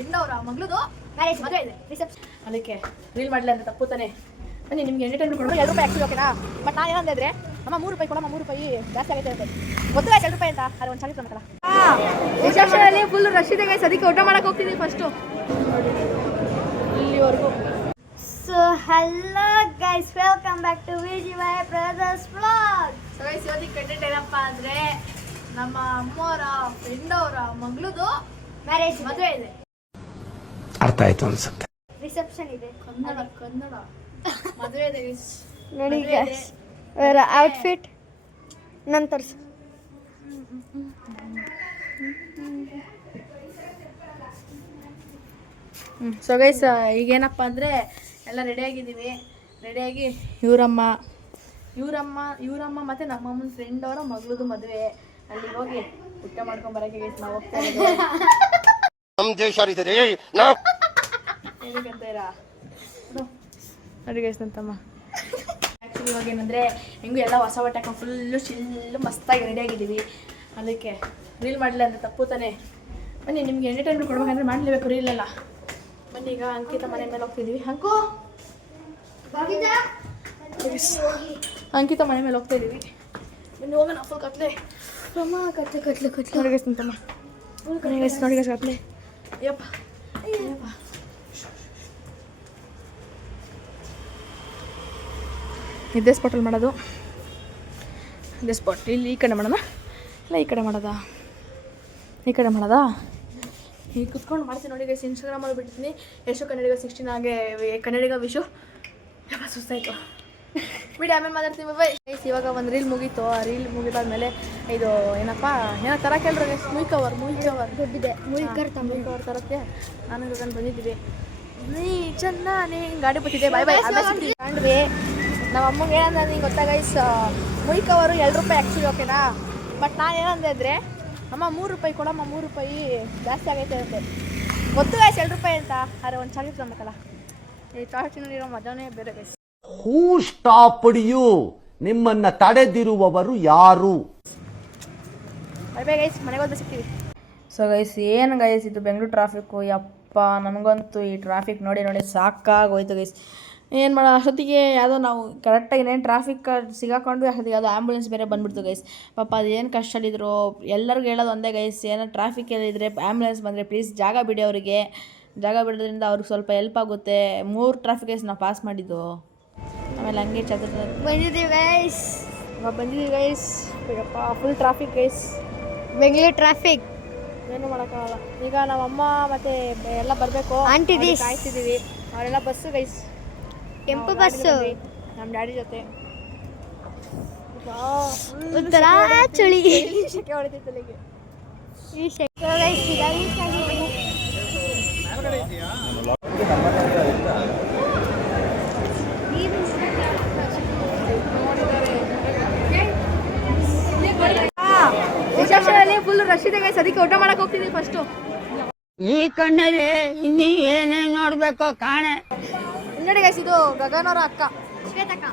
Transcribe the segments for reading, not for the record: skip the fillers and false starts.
Friend ಅವರ ಮಗಳದು marriage ಮದುವೆ ಇದೆ ರಿಸೆಪ್ಷನ್. ಅದಕ್ಕೆ ರೀಲ್ ಮಾಡಲಿ ಅಂತ ತಪ್ಪು ತಾನೆ. ಬನ್ನಿ ನಿಮ್ಗೆ ಎಂಟರ್ಟೈನ್ಮೆಂಟ್ ಕೊಡೋದು 2 ರೂಪಾಯಿ ಆ್ಯಕ್ಚುಲಿ ಓಕೆನಾ. ಬಟ್ ನಾನು ಏನಂದ್ರೆ ಅಮ್ಮ 3 ರೂಪಾಯಿ ಕೊಡಮ್ಮ, 3 ರೂಪಾಯಿ ಜಾಸ್ತಿ ಆಗುತ್ತೆ ಅಂತ ಗೊತ್ತಿಲ್ಲ 2 ರೂಪಾಯಿ ಅಂತ. ಅದು ಒಂದು ಚಾಲಿಸ್ ಬೇಕಲ್ಲ. ರಿಸೆಪ್ಷನಲ್ಲಿ ಫುಲ್ ರಶ್ ಇದೆ ಗೈಸ್, ಅದಕ್ಕೆ ಊಟ ಮಾಡಕ್ಕೆ ಹೋಗ್ತಿದ್ದೀವಿ ಫಸ್ಟು ಇಲ್ಲಿವರೆಗೂ. So hello guys, welcome back to VGY Brothers Vlog. So guys ಇವತ್ತಿಗೆ ಕಂಟೆಂಟ್ ಏನಪ್ಪ ಅಂದರೆ ನಮ್ಮ ಅಮ್ಮವರ ಫ್ರೆಂಡ್ ಅವರ ಮಗಳದು ಮ್ಯಾರೇಜ್ ಮದುವೆ ಇದೆ. ಅರ್ಥ ಆಯ್ತು ಅನ್ಸುತ್ತೆ. ರಿಸೆಪ್ಷನ್ ಇದೆ. ಕನ್ನಡ ಮದುವೆ ಇದೆ ಗೈಸ್. ನೋಡಿ guys, ಅವರ ಔಟ್ಫಿಟ್ ನಂತರ ಸೊ ಗೈಸ್ ಈಗೇನಪ್ಪ ಅಂದರೆ ಎಲ್ಲ ರೆಡಿಯಾಗಿದ್ದೀವಿ. ರೆಡಿಯಾಗಿ ಇವರಮ್ಮ ಮತ್ತು ನಮ್ಮ ಅಮ್ಮನ ಫ್ರೆಂಡ್ ಅವರ ಮಗಳದು ಮದುವೆ. ಅಲ್ಲಿಗೆ ಹೋಗಿ ಊಟ ಮಾಡ್ಕೊಂಡು ಬರೋಕ್ಕೆ ಗೈಸ್ ನಾವು ಹೋಗ್ತಾ ಇದ್ದೀವಿ. ಏನಕ್ಕಂತೀರಾ ನೋಡಿ ಗೈಸ್ ಅಂತಮ್ಮ. ಆ್ಯಕ್ಚುಲಿ ಇವಾಗ ಏನಂದರೆ ಹೆಂಗೂ ಎಲ್ಲ ಹೊಸ ಬಟ್ಟೆ ಹಾಕೊಂಡು ಫುಲ್ಲು ಚಿಲ್ಲು ಮಸ್ತಾಗಿ ರೆಡಿಯಾಗಿದ್ದೀವಿ. ಅದಕ್ಕೆ ರೀಲ್ ಮಾಡಲಿ ಅಂತ ತಪ್ಪು ತಾನೆ. ಬನ್ನಿ ನಿಮ್ಗೆ ಎಂಟರ್ಟೈನ್ಮೆಂಟ್ ಕೊಡ್ಬೇಕಂದ್ರೆ ಮಾಡಲೇಬೇಕು ರೀಲೆಲ್ಲ. ಬನ್ನಿ ಈಗ ಅಂಕಿತ ಮನೆ ಮೇಲೆ ಹೋಗ್ತಿದ್ದೀವಿ. ಅಂಕಿತ ಮನೆ ಮೇಲೆ ಹೋಗ್ತಾ ಇದ್ದೀವಿ. ಬನ್ನಿ ಹೋಗೋಣ. ಫುಲ್ ಕತ್ಲೆ ನೋಡಿ ಗೈಸ್ ಅಂತಮ್ಮ. ನೋಡಿ ಗೈಸ್ ಕತ್ಲೆ. ಅಯ್ಯಪ್ಪ ಇದೇ ಸ್ಪಾಟಲ್ಲಿ ಮಾಡೋದು. ಇದೇ ಸ್ಪಾಟ್. ಇಲ್ಲಿ ಈ ಕಡೆ ಮಾಡೋಣ, ಇಲ್ಲ ಈ ಕಡೆ ಮಾಡೋದಾ? ಈ ಕಡೆ ಮಾಡೋದಾ? ಈಗ ಕುತ್ಕೊಂಡು ಮಾಡ್ತೀನಿ ನೋಡಿ ಗೈಸ್. ಇನ್ಸ್ಟಾಗ್ರಾಮಲ್ಲಿ ಬಿಟ್ಟಿದ್ದೀನಿ. ಎಷ್ಟು ಕನ್ನಡಿಗ 16 ಹಾಗೆ ಕನ್ನಡಿಗ ವಿಶು. ಯಾವ ಸುಸ್ತಾಯಿತು ಬಿಡಿ, ಆಮೇಲೆ ಮಾತಾಡ್ತೀನಿ. Bye guys. ಇವಾಗ ಒಂದು ರೀಲ್ ಮುಗೀತು. ಆ ರೀಲ್ ಮುಗಿದಾದ್ಮೇಲೆ ಇದು ಏನಪ್ಪ ಏನೋ ತರ ಕೇಳ್ರಿ ಗೈಸ್. ಮೂವಿ ಕವರ್ ದೊಡ್ಡಿದೆ. ಮೂವಿ ಕವರ್ ತರೋಕ್ಕೆ ನಾನು ಇವಾಗ ಬಂದಿದ್ದೀವಿ. ನೀ ಚೆನ್ನಾಗಿ ಗಾಡಿ ಬರ್ತಿದ್ದೆ. ಬಾಯ್ ಬಾಯ್ ಕಾಣ್ರಿ. ನಮ್ಮ ಅಮ್ಮಗೆ ಏನಂದ್ರೆ ನಿಂಗೆ ಗೊತ್ತಾ ಗೈಸ್, ಮೂವಿ ಕವರು 2 ರೂಪಾಯಿ ಆ್ಯಕ್ಚುಲಿ ಓಕೆನಾ. ಬಟ್ ನಾನು ಏನಂದೆ ಅಂದರೆ ಅಮ್ಮ 3 ರೂಪಾಯಿ ಕೊಡಮ್ಮ, 3 ರೂಪಾಯಿ ಜಾಸ್ತಿ ಆಗೈತೆ ಅಂತೆ. ಗೊತ್ತು ಗೈಸ್ 2 ರೂಪಾಯಿ ಅಂತ. ಆದರೆ ಒಂದು ಚಾಲಿಸ್ ತಗೋಬೇಕಲ್ಲ. ಈ ಚಾಲಿಸಿನಲ್ಲಿರೋ ಮಜಾನೇ ಬೇರೆ ಗೈಸ್. Who stopped you? ನಿಮ್ಮನ್ನ ತಡೆದಿರುವವರು ಯಾರು? ಬೈ ಬೈ ಗೈಸ್, ಮನೆಗೆ ಹೋದ್ರೆ ಸಿಗ್ತೀವಿ. ಸೊ ಗೈಸ್ ಏನು ಗೈಸ್ ಇದು ಬೆಂಗಳೂರು ಟ್ರಾಫಿಕ್ಕು. ಯಪ್ಪ ನನಗಂತೂ ಈ ಟ್ರಾಫಿಕ್ ನೋಡಿ ಸಾಕಾಗೋಯ್ತು ಗೈಸ್. ಏನು ಮಾಡೋ ಅಷ್ಟೊತ್ತಿಗೆ ಯಾವುದೋ ನಾವು ಕರೆಕ್ಟಾಗಿ ಏನೇನು ಟ್ರಾಫಿಕ್ ಸಿಗಾಕೊಂಡು ಅಷ್ಟೊತ್ತಿಗೆ ಯಾವುದೋ ಆ್ಯಂಬುಲೆನ್ಸ್ ಬೇರೆ ಬಂದುಬಿಡ್ತು ಗೈಸ್. ಪಾಪ ಅದೇನು ಕಷ್ಟದಿದ್ರು. ಎಲ್ಲರಿಗೂ ಹೇಳೋದು ಒಂದೇ ಗೈಸ್, ಏನೋ ಟ್ರಾಫಿಕ್ ಇದ್ದರೆ ಆ್ಯಂಬುಲೆನ್ಸ್ ಬಂದರೆ ಪ್ಲೀಸ್ ಜಾಗ ಬಿಡಿ ಅವರಿಗೆ. ಜಾಗ ಬಿಡೋದ್ರಿಂದ ಅವ್ರಿಗೆ ಸ್ವಲ್ಪ ಹೆಲ್ಪ್ ಆಗುತ್ತೆ. 3 ಟ್ರಾಫಿಕ್ ಗೈಸ್ ನಾವು ಪಾಸ್ ಮಾಡಿದ್ದು. ಆಮೇಲೆ ಹಂಗೆ ಬಂದಿದ್ದೀವಿ ಗೈಸ್. ಯಪ್ಪ full traffic guys. Bengaluru traffic ಏನು ಮಾಡೋಕ್ಕಾಗಲ್ಲ. ಈಗ ನಮ್ಮಮ್ಮ ಮತ್ತು ಎಲ್ಲ ಬರಬೇಕು. ಆಂಟಿ ಕಾಯ್ತಿದ್ದೀವಿ. ಅವರೆಲ್ಲ ಬಸ್ಸು ಗೈಸ್, ಕೆಂಪು ಬಸ್ಸು ನಮ್ಮ ಡ್ಯಾಡಿ ಜೊತೆ. ಒಂಥರ ಚಳಿ ಶೆಕೆ ಹೊಡಿತೈತೆ ಅಲ್ಲಿಗೆ. ಈ ಶೆಕೆ ರಿಸೆಪ್ಷನಲ್ಲಿ ಫುಲ್ ರಶ್ ಇದೆ ಗೈಸ್, ಅದಕ್ಕೆ ಊಟ ಮಾಡಕ್ಕೆ ಹೋಗ್ತಿದ್ದೀವಿ ಫಸ್ಟು. ಈ ಕಣ್ಣಲ್ಲಿ ಇನ್ನೀ ಏನೇನು ನೋಡ್ಬೇಕೋ ಕಾಣೆ. ನೋಡಿ ಗೈಸ್ ಇದು ಗಗನ್ ಅವರ ಅಕ್ಕ ಶ್ವೇತಕ್ಕ.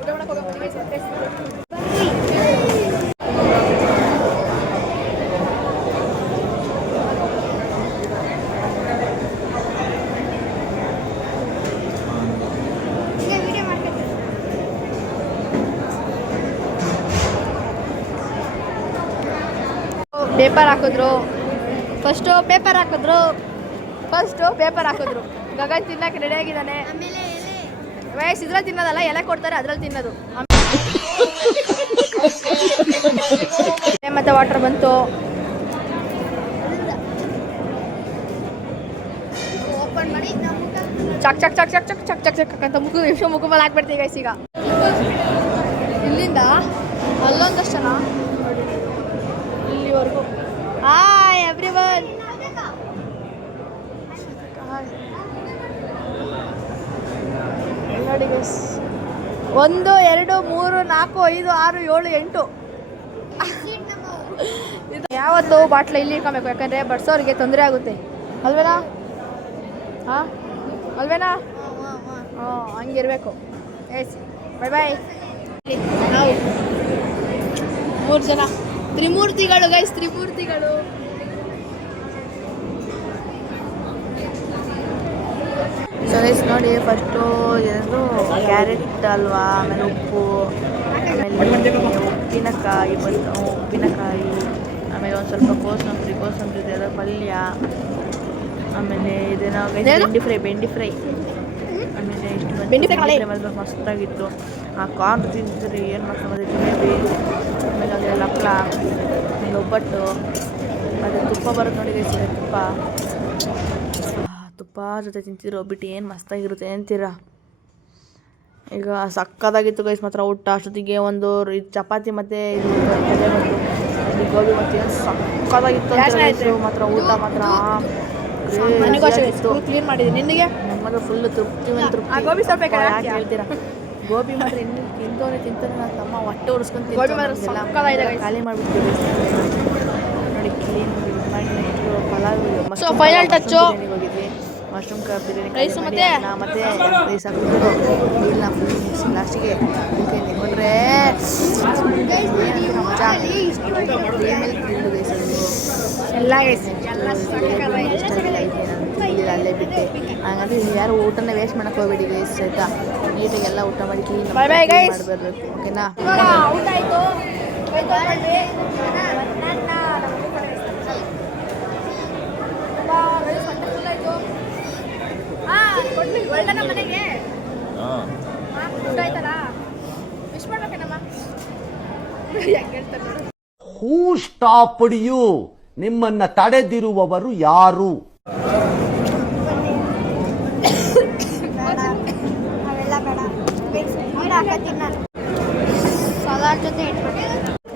ಊಟ ಮಾಡಕ್ಕೆ ಹೋಗೋಣ ಗೈಸ್. ಪೇಪರ್ ಹಾಕಿದ್ರು. ಫಸ್ಟು ಪೇಪರ್ ಹಾಕಿದ್ರು. ಗಗನ್ ತಿನ್ನಕ್ಕೆ ರೆಡಿ ಆಗಿದ್ದಾನೆ. ವಯಸ್ಸು ಇದ್ರಲ್ಲಿ ತಿನ್ನೋದಲ್ಲ, ಎಲೆ ಕೊಡ್ತಾರೆ ಅದ್ರಲ್ಲಿ ತಿನ್ನೋದು. ಮತ್ತೆ ವಾಟರ್ ಬಂತು. ಓಪನ್ ಮಾಡಿ ಚಕ್ ಚಕ್ ಚಕ್ ಚಕ್ ಚಕ್ ಚಕ್ ಚಕ್ ಚಕ್ ಅಂತ ಮುಖ ಮೇಲೆ ಹಾಕ್ಬಿಡ್ತೀವಿ ಗೈಸ್. ಈಗ ಇಲ್ಲಿಂದ ಅಲ್ಲೊಂದಷ್ಟು ಜನ ಇಲ್ಲಿವರೆಗೂ. Hi everyone. ನೋಡಿ ಗೈಸ್ 1 2 3 4 5 6 7 8 ಇದು ಯಾವತ್ತು ಬಾಟ್ಲ ಇಲ್ಲಿ ಇಟ್ಕೊಬೇಕು, ಯಾಕಂದರೆ ಬಡ್ಸೋರಿಗೆ ತೊಂದರೆ ಆಗುತ್ತೆ ಅಲ್ವೇನಾ? ಹಾಂ ಅಲ್ವೇನಾ? ಹಂಗಿರ್ಬೇಕು. S bye bye. ನಾವು 3 ಜನ ತ್ರಿಮೂರ್ತಿಗಳು ಗೈಸ್, ತ್ರಿಮೂರ್ತಿಗಳು. ಗೈಸ್ ನೋಡಿ, ಫಸ್ಟು ಏನದು ಕ್ಯಾರೆಟ್ ಅಲ್ವಾ, ಆಮೇಲೆ ಉಪ್ಪು, ಆಮೇಲೆ ಉಪ್ಪಿನಕಾಯಿ, ಆಮೇಲೆ ಒಂದು ಸ್ವಲ್ಪ ಕೋಸಂಬರಿ ಇದೆಲ್ಲ ಪಲ್ಯ, ಆಮೇಲೆ ಇದೇನೋ ಬೆಂಡಿ ಫ್ರೈ ಆಮೇಲೆ ಇಷ್ಟು ಬೆಂಡಿ ಫ್ರೈ ಮಸ್ತಾಗಿತ್ತು. ಆ ಕಾರ್ನ್ ತಿಂತಿದ್ರಿ ಏನು ಮಾಡ್ಕೊಂಡು ಜಿಲೇಬಿ, ಆಮೇಲೆ ಅದೆಲ್ಲ ಹಪ್ಪಳ, ಆಮೇಲೆ ಒಬ್ಬಟ್ಟು, ಮತ್ತು ತುಪ್ಪ ಬರುತ್ತೆ ನೋಡಿ ಗೈಸ್, ತುಪ್ಪ ಜೊತೆ ತಿಂತಿದ್ರು ಒಬ್ಬಿಟ್ಟು ಏನು ಮಸ್ತಾಗಿರುತ್ತೆ ಅಂತೀರಾ. ಈಗ ಸಕ್ಕತ್ತಾಗಿತ್ತು ಗೈಸ್ ಮಾತ್ರ ಊಟ. ಅಷ್ಟೊತ್ತಿಗೆ ಒಂದು ಚಪಾತಿ ಮತ್ತು ಇದು ಗೋಬಿ ಮತ್ತು ಸಕ್ಕತ್ತಾಗಿತ್ತು ಮಾತ್ರ ಊಟ ಮಾತ್ರ ಕ್ಲೀನ್ ಮಾಡಿದ್ದೀನಿ. ನಿನಗೆ ನಮ್ಮದು ಫುಲ್ಲು ತೃಪ್ತಿ ಯಾಕೆ ಹೇಳ್ತೀರಾ, ಗೋಬಿ ಮಾತ್ರ ಇನ್ನು ತಿಂತಾನೆ ನನ್ನ ತಮ್ಮ ಹೊಟ್ಟೆ ಉಡಿಸ್ಕೊಂಡು ಖಾಲಿ ಮಾಡಿಬಿಡ್ತೀವಿ ನೋಡಿ. ಕ್ಲೀನ್ ಮಾಡಿ ಪಲಾವ್ ಫೈನಲ್ ಟಚ್ಚು ಹೋಗಿದ್ವಿ, ಮಶ್ರೂಮ್ ಬಿರಿಯಾನಿ ಮತ್ತೆ ರೈಸ್ ಹಾಕಿದ್ರು ಇಲ್ಲ ಫುಲ್ ಲಾಸ್ಟಿಗೆ ಕೊಂಡ್ರೆ ಮಜಾ ಎಲ್ಲ ಅಲ್ಲೇ ಬಿಟ್ಟೆ. ಹಾಗಂದ್ರೆ ಯಾರು ಊಟನ ವೇಸ್ಟ್ ಮಾಡಕ್ಕೆ ಹೋಗ್ಬೇಡಿ ಗೈಸ್ ಆಯ್ತಾ. ನೀಟಾಗಿ ಎಲ್ಲ ಊಟ ಮಾಡಿ ಕ್ಲೀನ್ ಮಾಡಬರ್ಬೇಕು ಓಕೆನಾ. ಹೂ ಸ್ಟಾಪ್ಡ್ ಯು? ನಿಮ್ಮನ್ನ ತಡೆದಿರುವವರು ಯಾರು?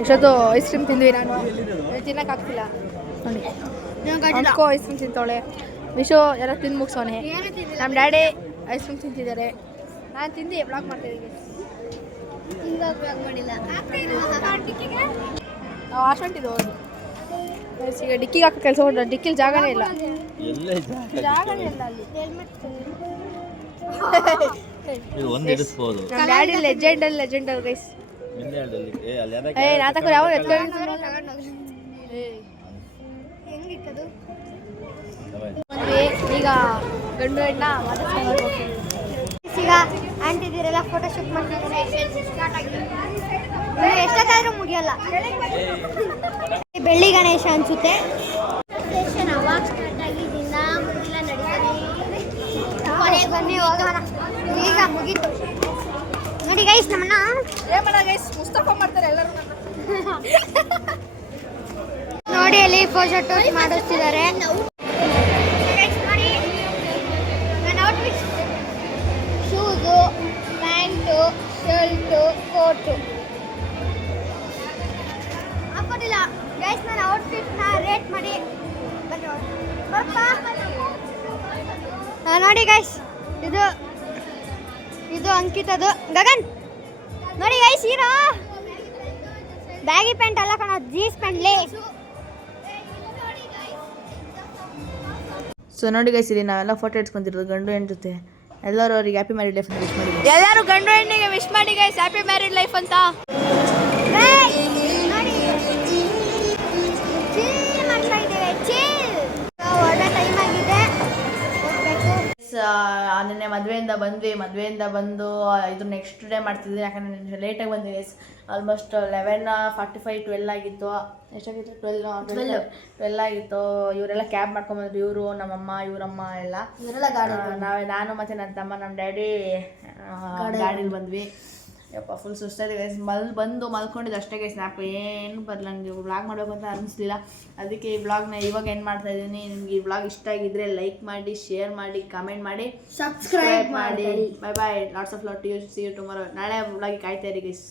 ಎಷ್ಟೊತ್ತು ಐಸ್ ಕ್ರೀಮ್ ತಿಂದ್ವಿ, ನಾನು ತಿನ್ನಕ್ಕೆ ಆಗ್ತಿಲ್ಲ ನೋಡಿ. ಅನ್ಕೋ ಐಸ್ ಕ್ರೀಮ್ ತಿಂತಾವಳೆ, ವಿಶು ಎಲ್ಲ ತಿಂದು ಮುಗಿಸೋನೆ. ನಮ್ಮ ಡ್ಯಾಡಿ ಐಸ್ ಕ್ರೀಮ್ ತಿಂತಿದ್ದಾರೆ, ನಾನು ತಿಂದು ಬ್ಲಾಗ್ ಮಾಡ್ತಾಯಿದ್ದೀನಿ. ನಾವು ಆಶ್ವಂಟಿದ್ದು ಹೌದು. ಈಗ ಡಿಕ್ಕಿಗೆ ಹಾಕೋ ಕೆಲಸ ಹೊಡ್ರ, ಡಿಕ್ಕಿಲಿ ಜಾಗನೇ ಇಲ್ಲ, ಜಾಗನೇ ಇಲ್ಲ ಅಲ್ಲಿ. ನಮ್ಮ ಡ್ಯಾಡಿ ಲೆಜೆಂಡ್ ಗೈಸ್. ನಾತಕ ಯಾವ ಈಗ ಗಂಡು ಹೆಣ್ಣ ಈಗ ಆಂಟಿದಿರೆಲ್ಲ ಫೋಟೋ ಶೂಟ್ ಮಾಡ್ತಿದ್ದಾರೆ. ಎಷ್ಟೊತ್ತಾದ್ರೂ ಮುಗಿಯಲ್ಲ. ಬೆಳ್ಳಿ ಗಣೇಶ ಅನ್ಸುತ್ತೆ. ಅವಾಗ ಸ್ಟಾರ್ಟ್ ಆಗಿ ದಿನ ಮುಗಿಲ್ಲ ನಡೀತಾನೆ. ಬನ್ನಿ ಹೋಗೋಣ, ಈಗ ಮುಗೀತು ನೋಡಿ ಗೈಸ್. ನಮ್ಮನ್ನ ಏನ್ ಮಾಡ ಗೈಸ್, ಮುಸ್ತಫಾ ಮಾಡ್ತಾರೆ ಎಲ್ಲರೂ ನೋಡಿ ಅಲ್ಲಿ ಫೋಟೋ ಶೂಟ್ ಮಾಡಿಸ್ತಿದ್ದಾರೆ. ಶೂಸು, ಪ್ಯಾಂಟು, ಶರ್ಟು, ಕೋಟು ಹಾಕೋದಿಲ್ಲ ಗೈಸ್. ನನ್ನ ಔಟ್ಫಿಟ್ನ ರೇಟ್ ಮಾಡಿ ನೋಡಿ ಗೈಸ್. ಇದು ಅಂಕಿತದು. ಗಗನ್ ನೋಡಿ ಗೈಸ್, ಹೀರೋ ಬ್ಯಾಗಿ ಪ್ಯಾಂಟ್ ಅಲ್ಲ ಕಣ, ಜೀನ್ಸ್ ಪ್ಯಾಂಟ್ಲಿ. ಸೊ ನೋಡಿ ಗೈಸ್, ಇಲ್ಲಿ ನಾವೆಲ್ಲ ಫೋಟೋ ಇಟ್ಕೊಂತಿರೋದು ಗಂಡು ಹೆಣ್ಣು ಜೊತೆ. ಎಲ್ಲರೂ ಅವ್ರಿಗೆ ಹ್ಯಾಪಿ ಮ್ಯಾರಿಡ್ ಲೈಫ್ ಅಂತ ವಿಶ್ ಮಾಡಿ. ಎಲ್ಲರೂ ಗಂಡು ಹೆಣ್ಣಿಗೆ ವಿಶ್ ಮಾಡಿ ಗೈಸ್, ಹ್ಯಾಪಿ ಮ್ಯಾರಿಡ್ ಲೈಫ್ ಅಂತ. ನಿನ್ನೆ ಮದುವೆಯಿಂದ ಬಂದು ಇದು ನೆಕ್ಸ್ಟ್ ಡೇ ಮಾಡ್ತಿದ್ದೆ, ಯಾಕಂದರೆ ಲೇಟಾಗಿ ಬಂದೆ ಗೈಸ್. ಆಲ್ಮೋಸ್ಟ್ 11:45 12 ಆಗಿತ್ತು. ಎಷ್ಟಾಗಿತ್ತು? 12 ಆಗಿತ್ತು. ಇವರೆಲ್ಲ ಕ್ಯಾಬ್ ಮಾಡ್ಕೊಂಬಂದ್ರು, ಇವರು ನಮ್ಮಮ್ಮ ಇವರಮ್ಮ ಎಲ್ಲ. ನಾನು ಮತ್ತು ನನ್ನ ತಮ್ಮ ನಮ್ಮ ಡ್ಯಾಡಿ ಗಾಡೀಲಿ ಬಂದ್ವಿ. ಯಪ್ಪ ಫುಲ್ ಸುಸ್ತಾಯಿದೆ ಗೈಸ್. ಬಂದು ಮಲ್ಕೊಂಡಿದ್ದು ಅಷ್ಟೇ ಗೈಸ್. ಸ್ನ್ಯಾಪ್ ಏನು ಬರಲ್ಲ, ನನಗೆ ವ್ಲಾಗ್ ಮಾಡಬೇಕು ಅಂತ ಅನ್ನಿಸ್ಲಿಲ್ಲ. ಅದಕ್ಕೆ ಈ ವ್ಲಾಗ್ನ ಇವಾಗ ಏನು ಮಾಡ್ತಾಯಿದ್ದೀನಿ. ನಿಮ್ಗೆ ಈ ವ್ಲಾಗ್ ಇಷ್ಟ ಆಗಿದ್ದರೆ ಲೈಕ್ ಮಾಡಿ, ಶೇರ್ ಮಾಡಿ, ಕಮೆಂಟ್ ಮಾಡಿ, ಸಬ್ಸ್ಕ್ರೈಬ್ ಮಾಡಿ. Bye bye, lots of love to you. See you tomorrow. ನಾಳೆ ವ್ಲಾಗಿಗೆ ಕಾಯ್ತಾ ಇರಿ ಗೈಸ್.